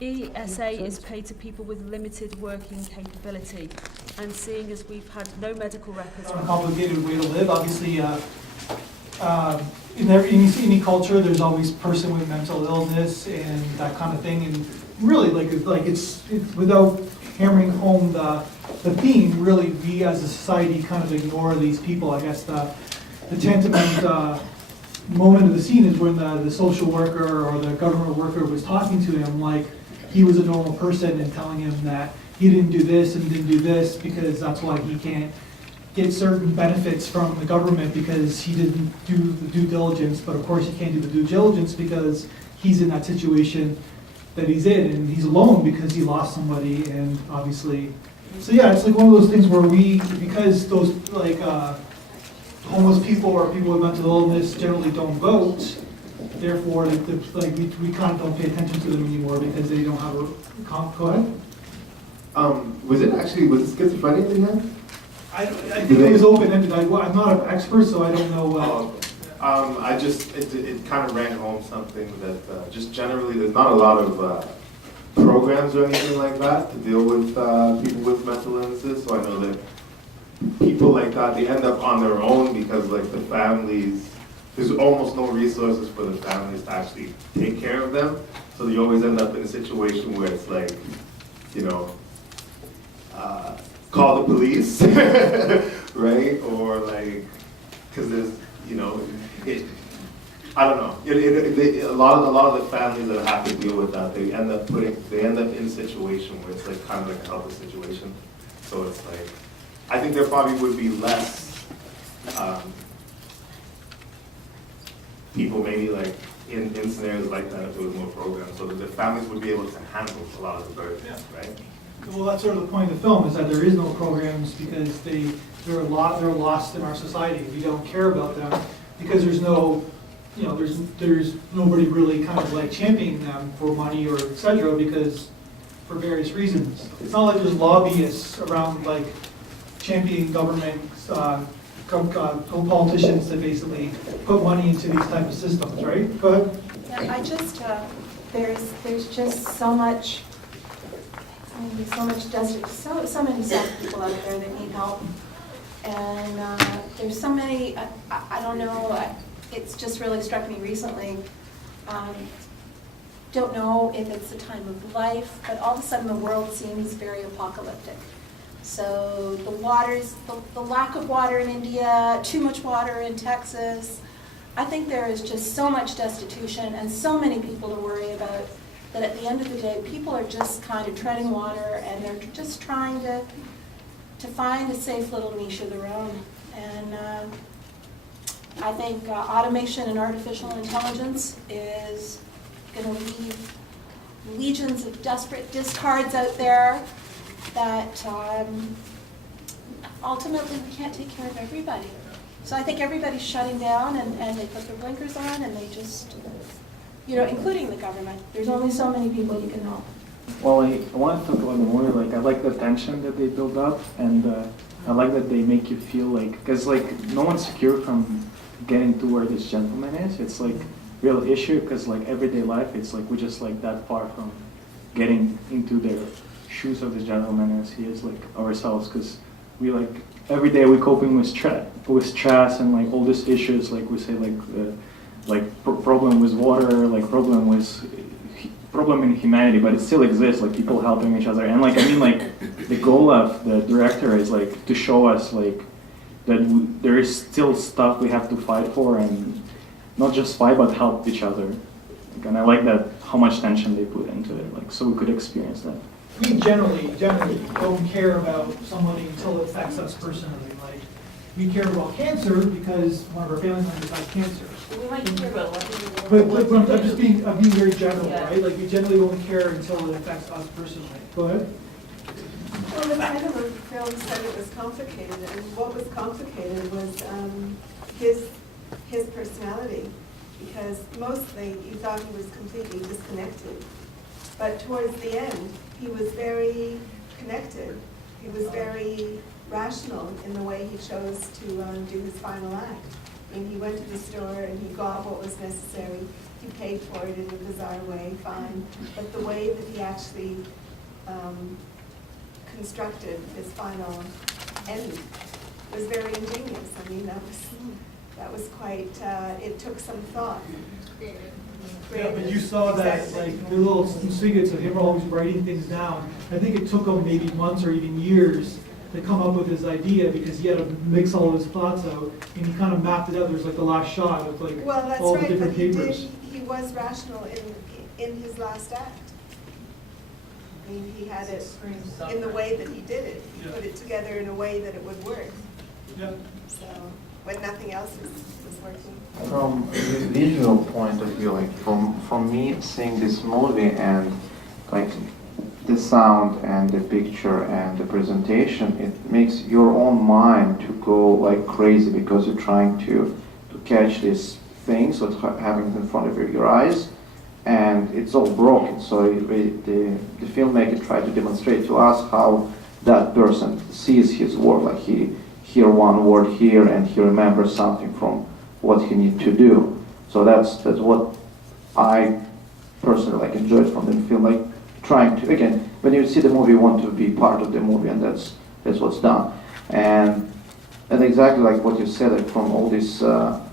ESA is paid to people with limited working capability, and seeing as we've had no medical records. It's a complicated way to live. Obviously, in any culture, there's always a person with mental illness and that kind of thing. And really, it's without hammering home the theme. Really, we as a society kind of ignore these people. I guess the tantamount moment of the scene is when the social worker or the government worker was talking to him like he was a normal person and telling him that he didn't do this and didn't do this because that's why he can't get certain benefits from the government because he didn't do the due diligence. But of course he can't do the due diligence because he's in that situation that he's in, and he's alone because he lost somebody. And obviously, so yeah, it's like one of those things where because those homeless people or people with mental illness generally don't vote, therefore we kind of don't pay attention to them anymore because they don't have a go ahead. Was it schizophrenia in here? I think it was open-ended. I'm not an expert, so I don't know. It kind of ran home something that just generally there's not a lot of programs or anything like that to deal with people with mental illnesses. So I know that people like that, they end up on their own because like the families, there's almost no resources for the families to actually take care of them. So you always end up in a situation where it's like, call the police, right? Or like, because there's, I don't know. A lot of the families that have to deal with that, they end up in a situation where it's like kind of like a helpless situation. So it's like, I think there probably would be less people maybe like in scenarios like that if there was more programs, so that the families would be able to handle a lot of the burden, right? Well, that's sort of the point of the film, is that there is no programs because they're lost in our society. We don't care about them because there's no, there's nobody really kind of like championing them for money or et cetera, because for various reasons. It's not like there's lobbyists around like championing government, politicians that basically put money into these type of systems, right? Go ahead. Yeah, I just, there's just so much, so many sad people out there that need help. And there's so many, I don't know, it's just really struck me recently. Don't know if it's the time of life, but all of a sudden the world seems very apocalyptic. So the lack of water in India, too much water in Texas. I think there is just so much destitution and so many people to worry about that at the end of the day, people are just kind of treading water and they're just trying to find a safe little niche of their own. And I think automation and artificial intelligence is going to leave legions of desperate discards out there that ultimately we can't take care of everybody. So I think everybody's shutting down and they put their blinkers on and they just, including the government. There's only so many people you can help. Well, I want to talk about the movie. Like, I like the tension that they build up, and I like that they make you feel like, because like no one's secure from getting to where this gentleman is. It's like real issue because like everyday life, it's like we're just like that far from getting into the shoes of this gentleman as he is like ourselves, because we like every day we're coping with stress and like all these issues, like we say problem with water, like problem in humanity, but it still exists, like people helping each other. And like I mean, like the goal of the director is like to show us like that there is still stuff we have to fight for, and not just fight but help each other. Like, and I like that how much tension they put into it, like so we could experience that. We generally don't care about somebody until it affects us personally. Like, we care about cancer because one of our family members has cancer. We might care about what But I'm just being very general, right? Like, we generally won't care until it affects us personally. Go ahead. Well, the title of the film said it was complicated, and what was complicated was his personality, because mostly you thought he was completely disconnected, but towards the end he was very connected. He was very rational in the way he chose to do his final act. And he went to the store and he got what was necessary. he paid for it in a bizarre way, fine. But the way that he actually constructed his final end was very ingenious. I mean, that was quite, it took some thought. Yeah, but you saw that, like, the little spigots of him always writing things down. I think it took him maybe months or even years to come up with his idea, because he had to mix all of his thoughts out, and he kind of mapped it out. There's like the last shot of like Well, that's all the right, but different papers. he was rational in his last act. I mean, he had it in the way that he did it. He put it together in a way that it would work. Yeah. So, when nothing else was working. From a visual point of view, like from me seeing this movie and like the sound and the picture and the presentation, it makes your own mind to go like crazy, because you're trying to catch these things what's happening in front of your eyes, and it's all broken. So the filmmaker tried to demonstrate to us how that person sees his work. Like he hear one word here and he remembers something from what he need to do. So that's what I personally like enjoyed from the film. Like trying to, again, when you see the movie, you want to be part of the movie, and that's what's done. And exactly like what you said, like from all these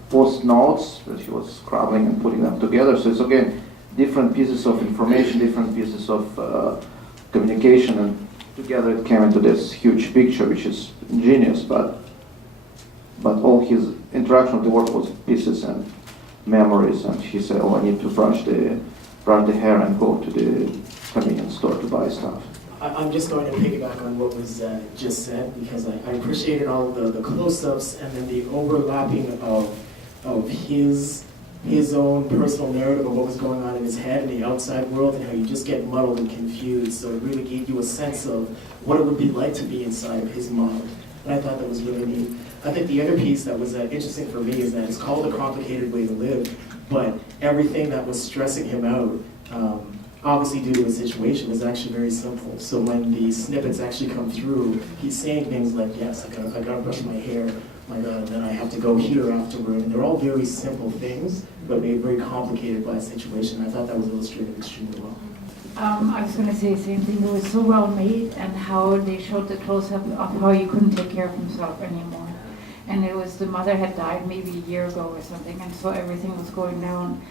post notes that he was scrabbling and putting them together. So it's again different pieces of information, different pieces of communication, and together it came into this huge picture, which is genius. But all his interaction with the work was pieces and memories. And he said, "Oh, I need to brush the hair and go to the convenience store to buy stuff." I'm just going to piggyback on what was just said, because I appreciated all the close-ups and then the overlapping of his own personal narrative of what was going on in his head and the outside world, and how you just get muddled and confused. So it really gave you a sense of what it would be like to be inside of his mind. And I thought that was really neat. I think the other piece that was interesting for me is that it's called A Complicated Way to Live, but everything that was stressing him out, obviously due to his situation, was actually very simple. So when the snippets actually come through, he's saying things like, yes, I gotta brush my hair, my God, and then I have to go here afterward. And they're all very simple things, but made very complicated by a situation. I thought that was illustrated extremely well. I was going to say the same thing. It was so well made, and how they showed the close-up of how he couldn't take care of himself anymore. And it was the mother had died maybe a year ago or something, and so everything was going down.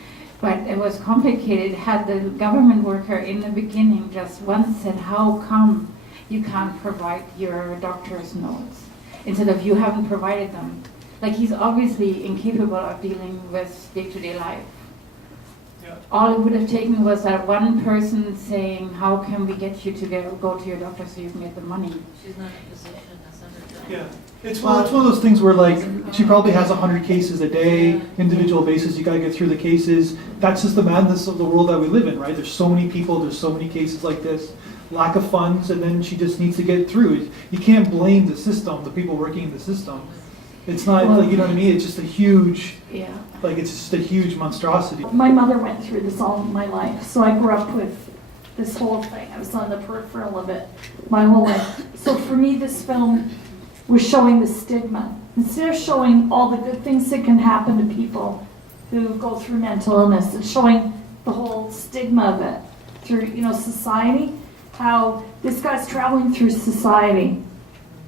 But it was complicated. Had the government worker in the beginning just once said, "How come you can't provide your doctor's notes?" instead of "you haven't provided them." Like, he's obviously incapable of dealing with day-to-day life. Yeah. All it would have taken was that one person saying, "How can we get you to go to your doctor so you can get the money?" She's not in a position, that's not her job. Yeah, it's one of those things where like she probably has 100 cases a day, individual basis. You gotta get through the cases. That's just the madness of the world that we live in, right? There's so many people. There's so many cases like this. Lack of funds, and then she just needs to get through. You can't blame the system, the people working in the system. It's not like, you know what I mean. It's just a huge, Yeah. like it's just a huge monstrosity. My mother went through this all my life, so I grew up with this whole thing. I was on the peripheral of it my whole life. So for me, this film was showing the stigma. Instead of showing all the good things that can happen to people who go through mental illness, it's showing the whole stigma of it through, society, how this guy's traveling through society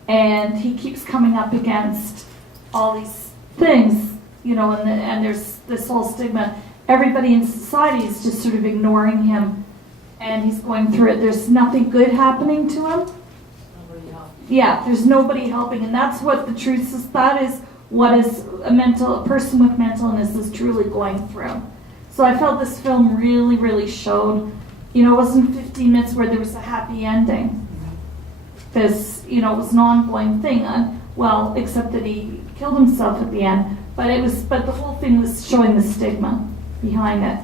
and he keeps coming up against all these things, and there's this whole stigma. Everybody in society is just sort of ignoring him, and he's going through it. There's nothing good happening to him. Nobody helped. Yeah, there's nobody helping, and that's what the truth is. That is what is a person with mental illness is truly going through. So I felt this film really, really showed, it wasn't 15 minutes where there was a happy ending. This, it was an ongoing thing. Well, except that he killed himself at the end. But the whole thing was showing the stigma behind it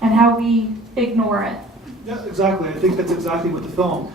and how we ignore it. Yeah, exactly. I think that's exactly what the film